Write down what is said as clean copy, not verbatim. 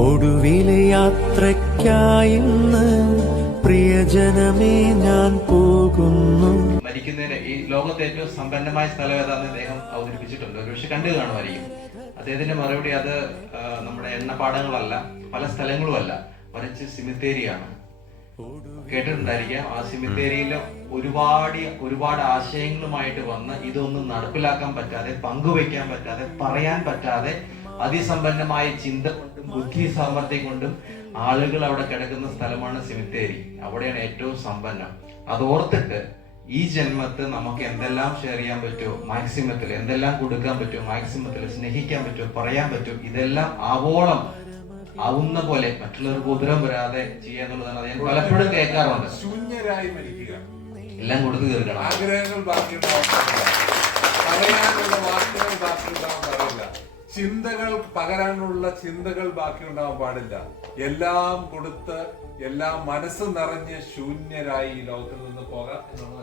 ഒടുവിലെ യാത്രയ്ക്കായിന്ന് പ്രിയജനമേ ഞാൻ പോകുന്നു. മരിക്കുന്നതിന് ഈ ലോകത്തെ ഏറ്റവും സമ്പന്നമായ സ്ഥലം ഏതാണെന്ന് അദ്ദേഹം അവതരിപ്പിച്ചിട്ടുണ്ട്. ഒരുപക്ഷെ കണ്ടു കാണുമായിരിക്കും. അദ്ദേഹത്തിന്റെ മറുപടി അത് നമ്മുടെ എണ്ണപ്പാടങ്ങളല്ല, പല സ്ഥലങ്ങളും അല്ല, മറിച്ച് സിമിത്തേരിയാണ്. കേട്ടിട്ടുണ്ടായിരിക്കാം. ആ സിമിത്തേരിയിൽ ഒരുപാട് ആശയങ്ങളുമായിട്ട് വന്ന് ഇതൊന്നും നടപ്പിലാക്കാൻ പറ്റാതെ, പങ്കുവെക്കാൻ പറ്റാതെ, പറയാൻ പറ്റാതെ, അതിസമ്പന്നമായ ചിന്ത കൊണ്ടും ബുദ്ധി സാമർഥ്യം കൊണ്ടും ആളുകൾ അവിടെ കിടക്കുന്ന സ്ഥലമാണ് സിമിത്തേരി. അവിടെയാണ് ഏറ്റവും സമ്പന്നം. അതോർത്തിട്ട് ഈ ജന്മത്ത് നമുക്ക് എന്തെല്ലാം ഷെയർ ചെയ്യാൻ പറ്റുമോ മാക്സിമത്തിൽ, എന്തെല്ലാം കൊടുക്കാൻ പറ്റുമോ മാക്സിമത്തിൽ, സ്നേഹിക്കാൻ പറ്റുമോ, പറയാൻ പറ്റുമോ, ഇതെല്ലാം ആവോളം ആവുന്ന പോലെ മറ്റുള്ളവർക്ക് ഉദരം വരാതെ ചെയ്യാന്നുള്ളതാണ്. അത് ഞാൻ പലപ്പോഴും കേൾക്കാറുണ്ട്. ശൂന്യരായി മരിക്കുക, എല്ലാം കൊടുത്തു തീർക്കണം. ആഗ്രഹങ്ങൾ ബാക്കിയുണ്ടാവാൻ പാടില്ല, പറയാനുള്ള വാക്കുകൾ ബാക്കിയുണ്ടാവാൻ പാടില്ല, ചിന്തകൾ പകരാനുള്ള ചിന്തകൾ ബാക്കിയുണ്ടാവാൻ പാടില്ല. എല്ലാം കൊടുത്ത് എല്ലാം മനസ്സ് നിറഞ്ഞ് ശൂന്യരായി ഈ ലോകത്തിൽ നിന്ന് പോകാം എന്നുള്ളത്